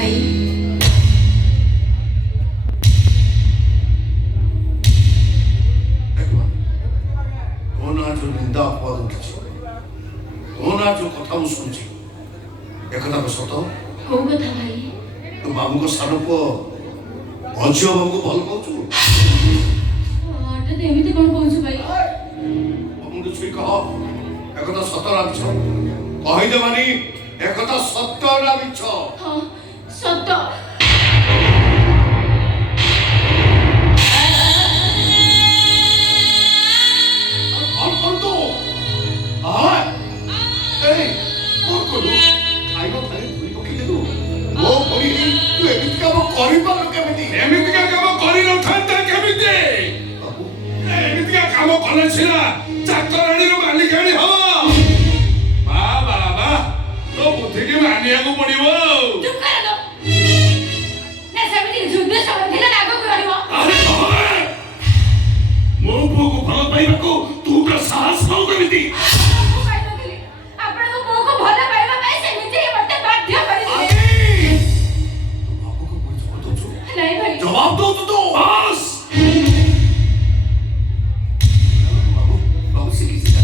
ଭାଇ ତୋ ନାଁ ଯୋଉ ନିନ୍ଦା ଅପବାଦ ଉଠିଛି, ତୋ ନାଁ ଯୋଉ କଥା ମୁଁ ଶୁଣୁଛି, ଏକଥା ସତ? କୋଉ କଥା ଭାଇ? ତୋ ବାବୁଙ୍କ ସାନ ପୁଅ ଅଝିଅ ବାବୁଙ୍କୁ ଭଲ ପାଉଛୁ? ହଠାତ୍ ଏମିତି କଣ କହୁଛୁ ଭାଇ? ମୁଣ୍ଡ ଛୁଇଁ କହ, ଏକଥା ସତ ନା ମିଛ? କହିଦେ ମାନି, ଏକଥା ସତ ନା ମିଛ? ହଁ ସତ। ଏମିତିକା କାମ କରିନଥାନ୍ତା କେମିତି? ଏମିତିକା କାମ କଲେ ସିନା ଚାକରାଣୀରୁ ମାଲିକାଣୀ ହବ। ବାବା ତୋ ବୁଦ୍ଧିକି ମାନିବାକୁ ପଡିବ। ମୋ ପୁଅକୁ ଭଲ ପାଇବାକୁ ତୁ ତ ସାହସ ହଉ କେମିତି? जवाब दो तो बस बाबू से किसी का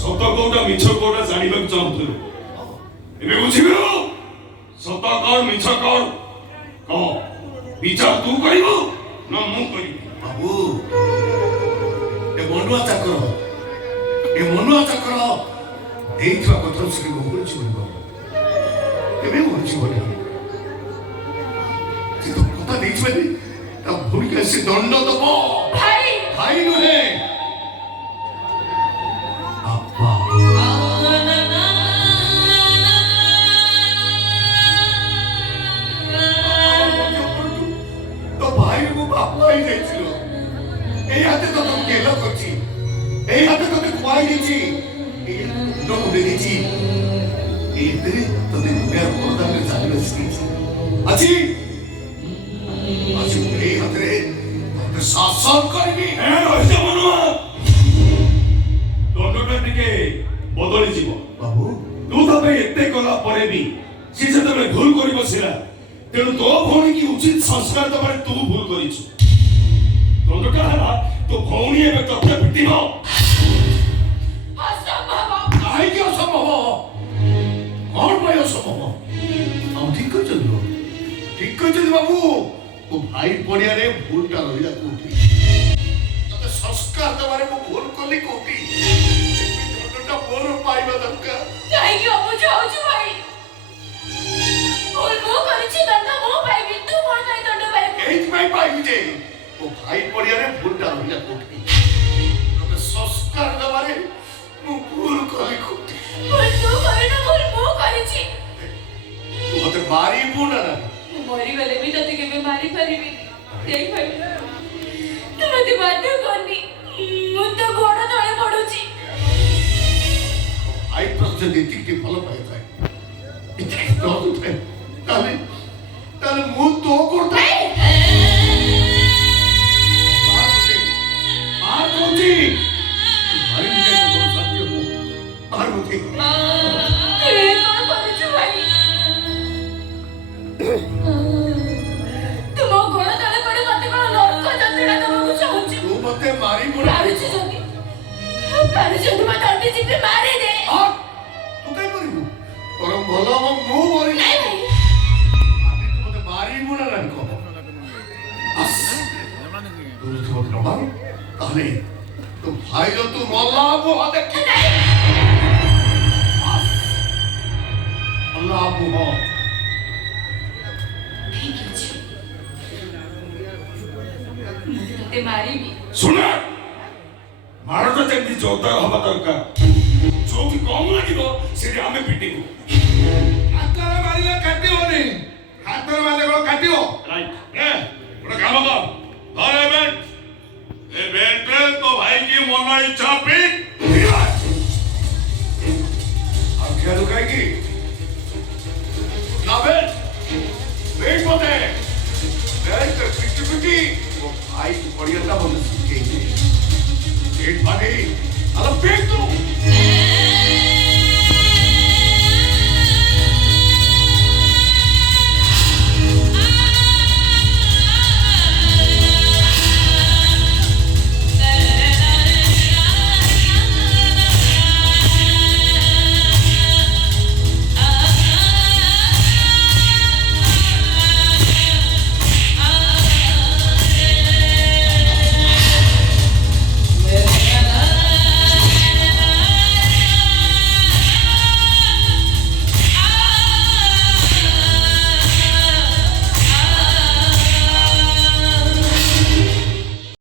ସତ କୋଉଟା ମିଛ କୋଉଟା ଜାଣିବାକୁ ଚାହୁଁଥିଲୁ, ଏବେ ବୁଝିଲୁ? ସତ କଣ ମିଛ କଣ କହ। ବିଚାର ତୁ କରିବୁ ନା ମୁଁ କରିବି? बाबू ए मनुआ चाकर ଦେଇଥିବା କଥା ସେ ବହୁଛି ବୋଲିବ କେବେ ବହୁଛି ବୋଲି ସେ ତ କଥା ଦେଇଛି ବୋଲି ତା ଭୂମିକା ସେ ଦଣ୍ଡ ଦବ। ଭାଇ ଭାଇ ନୁହେଁ ବାପା। ତ ଭାଇକୁ ବାପା ହେଇଯାଇছিল, ଏଇ ହାତେ ତ ତମକୁ ଗେଲ କରିଛି, ଏଇ ହାତେ ତତେ ଖୁଆଇ ଦେଇଛି, ଏଇ ମୁଣ୍ଡ ମୁଣ୍ଡେଇ ଦେଇଛି, ଏଇଥିରେ ତତେ ଦୁନିଆର ପରଦାରେ ଚାଲିବା ଶିଖେଇଛି। ଆଜି ମୁଁ ଏଇ ହାତରେ ତତେ ଶାସନ କରିବି। ରହିଛ ମନୁଆ, ଦଣ୍ଡଟା ଟିକେ ବଦଳିଯିବ। ବାବୁ ତୁ ତା ପାଇଁ ଏତେ କଲା ପରେ ବି ସେ ଯେତେବେଳେ ଭୁଲ କରି ବସିଲା, ତେଣୁ ତୋ ଭଉଣୀ କି ଉଚିତ ସଂସ୍କାର ଦେବାରେ ତୁ ଭୁଲ କରିଛୁ। ଦଣ୍ଡଟା ହେଲା ତୋ ଭଉଣୀ ଏବେ ତତେ ପିଟିବ। କାହିଁକି ଅସମ୍ଭବ? କଣ ପାଇଁ ଅସମ୍ଭବ? ଆଉ ଠିକ କହିଛନ୍ତି, ଠିକ କହିଛନ୍ତି ବାବୁ। ମୋ ଭାଇ ପଡ଼ିଆରେ ଭୁଲଟା ରହିଲା କୋଉଠି? ତତେ ସଂସ୍କାର ଦେବାରେ ମୁଁ ଭୁଲ କଲି କୋଉଠି? ଦଣ୍ଡଟା ମୋର ପାଇବା ଦରକାର। କାହିଁକି ଅବୁଝ ହଉଛୁ ଭାଇ? ଭୁଲ ମୁଁ କରିଛି, ଦଣ୍ଡ ମୁଁ ପାଇବି। ତୁ କଣ ପାଇଁ ଦଣ୍ଡ ପାଇବୁ? ଏଇଥିପାଇଁ ପାଇବି ଯେ ମୋ ଭାଇ ପଡ଼ିଆରେ ଭୁଲଟା ରହିଲା କୋଉଠି? ତତେ ସଂସ୍କାର ଦେବାରେ ମୁଁ ଭୁଲ କଲି କୋଉଠି? ଭୁଲ ତୁ କରିନୁ, ଭୁଲ ମୁଁ କରିଛି। ତୁ ମତେ ମାରିବୁ ନା ନାହିଁ? ମୁଁ ମରିଗଲେ ବି ତତେ କେବେ ମାରି ପାରିବିନି। ଦେଇ ଭାଇ ତୁ ମତେ ବାଧ୍ୟ କରନି, ମୁଁ ତ ଗୋଡ଼ ତଳେ ପଡୁଛି। ଭାଇ ପ୍ରତି ଯଦି ଏତିକି ଭଲ ପାଇଥାଏ, ଏତିକି ରହୁଥାଏ, ତାହେଲେ ମୁଁ ତୋ କରୁଥାଏ। भाई तू मल्ला बुहा देखी अल्लाह बुहा ठीक ଅଛି ମୁଁ ତତେ ମାରିବି। ଶୁଣ, ମାରଟା ଯେମିତି ଯୋରଦାର ହବା ଦରକାର। ଯୋଉଠି କମ ଲାଗିବ ସେଠି ଆମେ ପିଟିବୁ। ହାତରେ ମାରିଲେ କାଟିବନି, ହାତରେ ମାରିଲେ କଣ କାଟିବ? ଗୋଟେ କାମ କର, ଧର ବେଲ୍ଟ, ଏ ବେଲ୍ଟରେ ତୋ ଭାଇ କି ମନ ଇଚ୍ଛା ପିଟ। आख्या लुकाएगी ना बेट वेट बोले बेट पिटी पिटी वो भाई बढ़िया ना बोले सीखेंगे पेट भागे अरे पेट तो